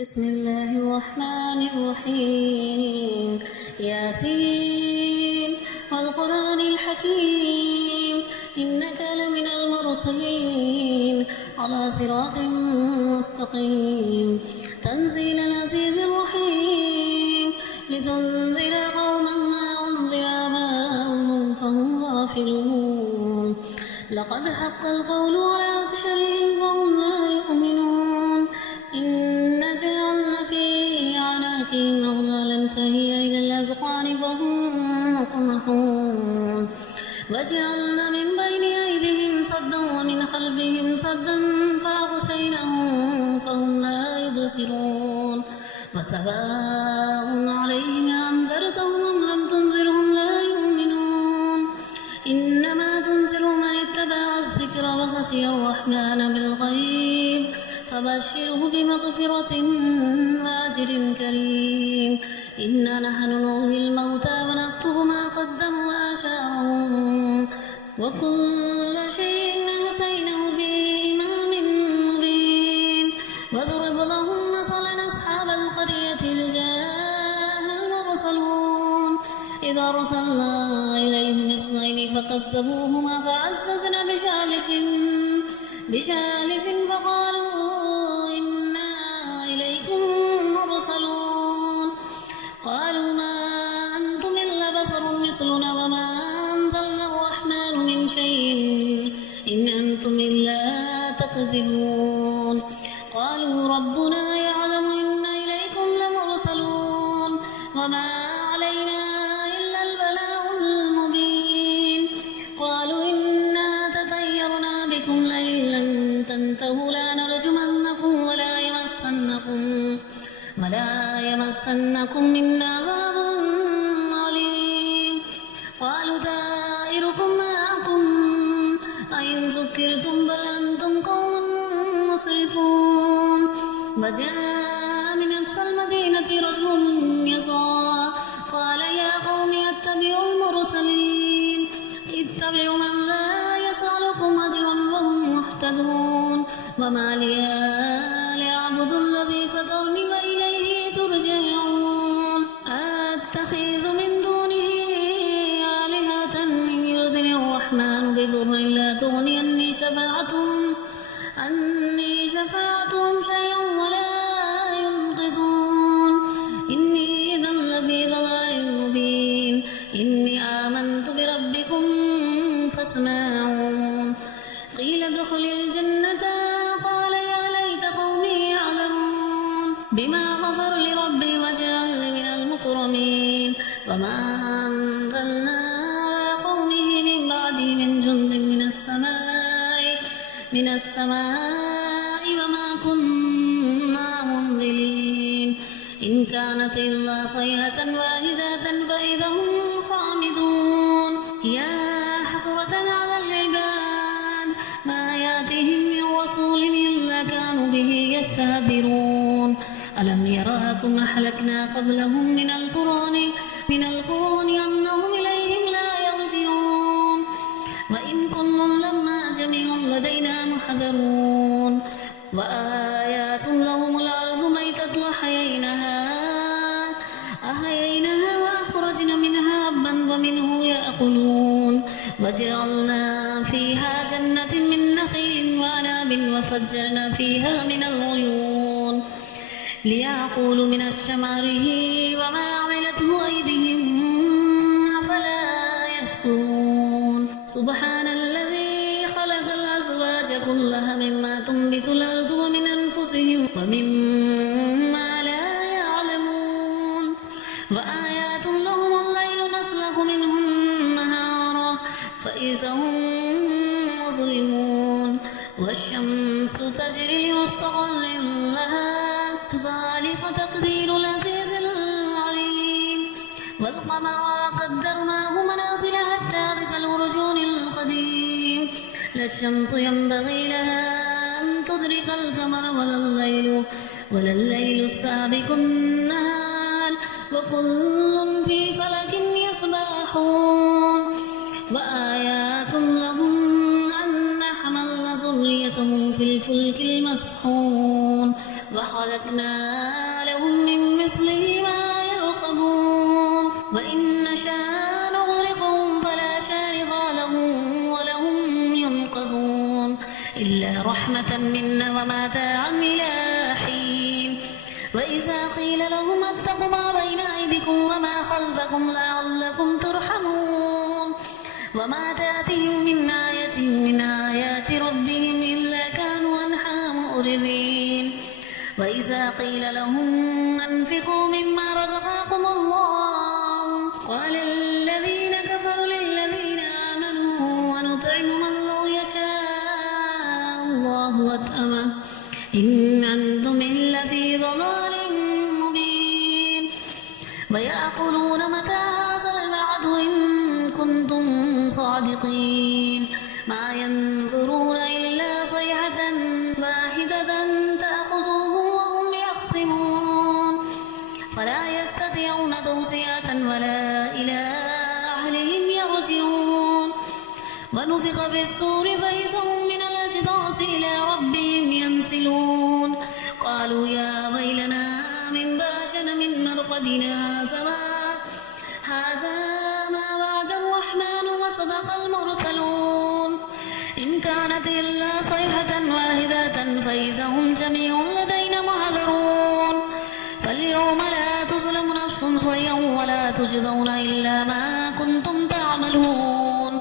بسم الله الرحمن الرحيم ياسين والقرآن الحكيم إنك لمن المرسلين على صراط مستقيم تنزيل العزيز الرحيم لتنذر قوما ما أنذر آباؤهم فهم غافلون لقد حق القول على أكثرهم فهم لا يؤمنون إن جعلنا في أعناقهم أغلالا فهي إلى الأذقان فهم مقمحون وجعلنا من بين أيديهم صدا ومن خلفهم صدا فأغشيناهم فهم لا يبصرون وسواء عليهم أنذرتهم أم لم تنذرهم لا يؤمنون إنما تنذر من اتبع الذكر وخشي الرحمن بالغيب فبشره بمغفرة وأجر كريم إنا نحن نحيي الموتى ونكتب ما قدموا وآثارهم وكل شيء أحصيناه في إمام مبين واضرب لهم مثلا أصحاب القرية إذ جاءها المرسلون إذا أرسلنا إليهم اثنين فكذبوهما فعززنا بثالث فقالوا إنا إليكم مرسلون قالوا ما أنتم إلا بشر مثلنا وما أنزل الرحمن من شيء إن أنتم إلا تكذبون قالوا ربنا يعلم إنا إليكم لمرسلون وما علينا إلا البلاغ المبين قالوا إنا تطيرنا بكم لئن لم تنتهوا لنرجمنكم ولا يمسنكم منا عذاب أليم قالوا طائركم معكم أئن ذكرتم بل أنتم قوم مسرفون وجاء من أقصى المدينة رجل يسعى قال يا قوم اتبعوا المرسلين اتبعوا من لا يسألكم أجرا وهم مهتدون وما لي لا أعبد الذي فطرني وإليه ترجعون أتخذ من دونه آلهة إن يردني الرحمن بضر لا تغني عني شفاعتهم شيئا ولا ينقذون إني إذا لفي ضلال مبين إني آمنت بربكم فاسمعون قيل ادخل الجنة قال يا ليت قومي يعلمون بما غفر لربي وجعلني من المكرمين وما أنزلنا على قومه من بعده من جند من السماء وما كنا منزلين إن كانت إلا صيحة واحدة فإذا هم خامدون يا حسرة على العباد ما يأتيهم من رسول إلا كانوا به يستهزئون ألم يراكم أهلكنا قبلهم من القرون أنهم إليهم لا يرجعون وإن كل لما جميع لدينا محضرون وآيات لهم الأرض ميتة أحييناها وأخرجنا منها حبا ومنه يأكلون وجعلنا فيها جنة من نخيل وأعناب وفجرنا فيها من العيون ليأكلوا من ثمره وما عملته أيديهم أفلا يشكرون سبحان الذي خلق الأزواج كلها مما تنبت الأرض ومن أنفسهم ومما لا يعلمون وآيات لهم الليل نسلخ منه النهار فإذا هم مظلمون والشمس تجري لمستقر لها ذلك تقدير العزيز العليم والقمر قدرناه منازل حتى ذاك الأرجون القديم لا الشمس ينبغي لها أن تدرك القمر ولا الليل سابق النهار وكل في فلك يسبحون وآيات لهم أن حملنا ذريتهم في الفلك المسحون وخلقنا لهم من مثله ما يركبون وإن نشاء نغرقهم فلا شارق لهم ولهم ينقذون إلا رحمة منا ومتاعا إلى حين وإذا قيل لهم اتقوا ما بين أيديكم وما خلفكم لعلكم ترحمون وما تأتيهم من آية من آيات ربهم إلا كانوا عنها معرضين وإذا قيل لهم أنفقوا مما رزقكم الله قال الذين كفروا للذين آمنوا ونطعم من لو يشاء الله أطعمه إن أنتم إلا في ضلال مبين ويقولون متى هذا الوعد إن كنتم صادقين ما ينظرون إلا صيحة واحدة تأخذهم وهم يخصمون فلا يستطيعون توصية ولا إلى أهلهم يرجعون ونفخ في الصور فإذا هم من الأجداث إلى ربهم ينسلون قالوا يا ويلنا من باشنا من مرقدنا هذا ما وعد الرحمن وصدق المرسلون إن كانت إلا صيحة واحدة فإذا هم جميع لدينا محضرون فاليوم لا تظلم نفس شيئا ولا تجزون إلا ما كنتم تعملون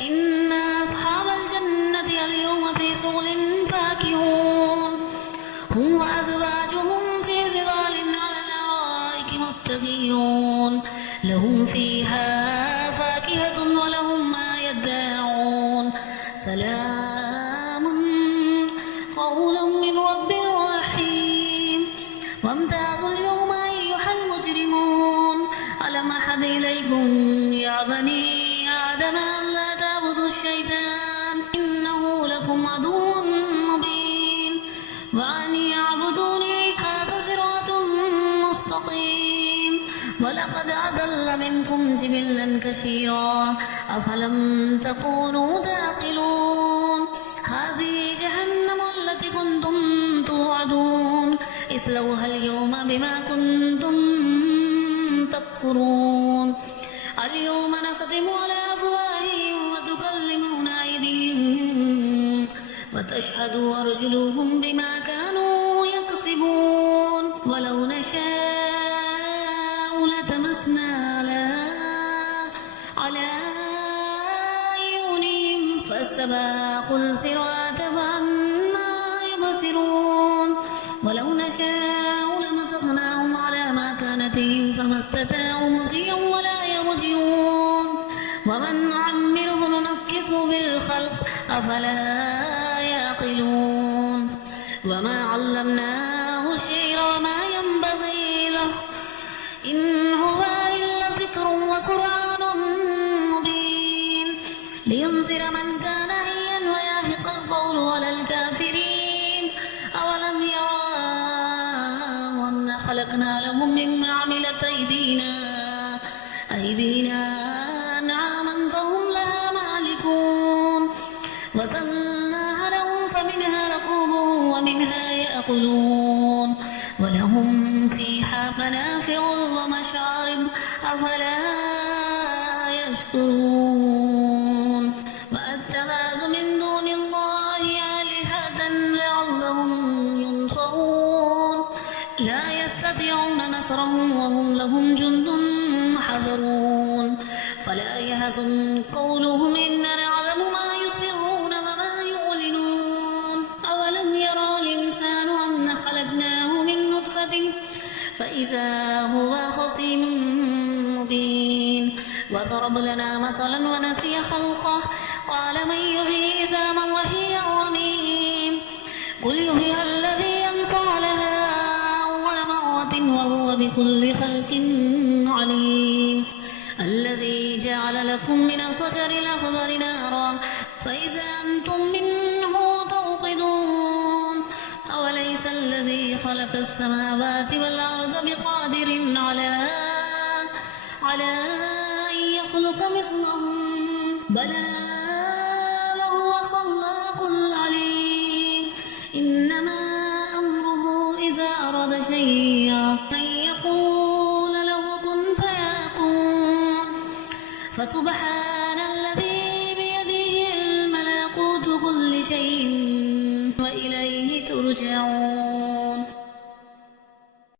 إن أصحاب الجنة اليوم في شغل فاكهون هم وأزواجهم في ظلال على الأرائك متكئون لهم فيها فاكهة ولهم ما يدعون سلام قولا من رب رحيم وامتازوا اليوم أيها المجرمون ألم أحد إليكم يا بني آدم ألا تعبدوا الشيطان إنه لكم عدو مبين وأن يعبدوني هذا صراط مستقيم ولقد أضل منكم جبلا كثيرا أفلم تكونوا تعقلون هذه جهنم التي كنتم توعدون اصلوها اليوم بما كنتم تكفرون اليوم نختم على أفواههم وتكلمنا أيديهم وتشهد أرجلهم بما كانوا يكسبون ولو نشاء لتمسنا على أعينهم فاستباقوا الصراط فأنى يبصرون ولو نشاء لمسخناهم على مكانتهم فما استطاعوا مضيا ولا يرجعون ومن نعمره ننكسه في الخلق أفلا يعقلون وما علمناه الشعر وما ينبغي له إن هو إلا ذكر وقرآن مبين لينذر من كان حيا ويحق القول على الكافرين أولم يروا أنا خلقنا لهم مما عملت أيدينا أنعاما فهم لها مالكون وسلناها لهم فمنها ركوبهم ومنها يأكلون ولهم فيها منافع ومشارب أفلا يشكرون واتخذوا من دون الله آلهة لعلهم ينصرون لا يستطيعون نصرهم وهم لهم جند محضرون فلا يحزن قولهم إننا نعلم ما يسرون وما يعلنون أولم يرى الإنسان أن خلقناه من نطفة فإذا هو خصيم مبين وضرب لنا مثلا ونسي خلقه قال من يحيي عظاما وهي رميم قل يحييها الذي أنشأها أول مرة وهو بكل خلق عليم الذي جعل لكم من الشجر الأخضر نارا فإذا أنتم منه توقدون أوليس الذي خلق السماوات والأرض بقادر على أن يخلق مثلهم بلى وهو خلاق العليم إنما أمره إذا بصيرة من يقول له كن فيكون فسبحان الذي بيده الملكوت كل شيء وإليه ترجعون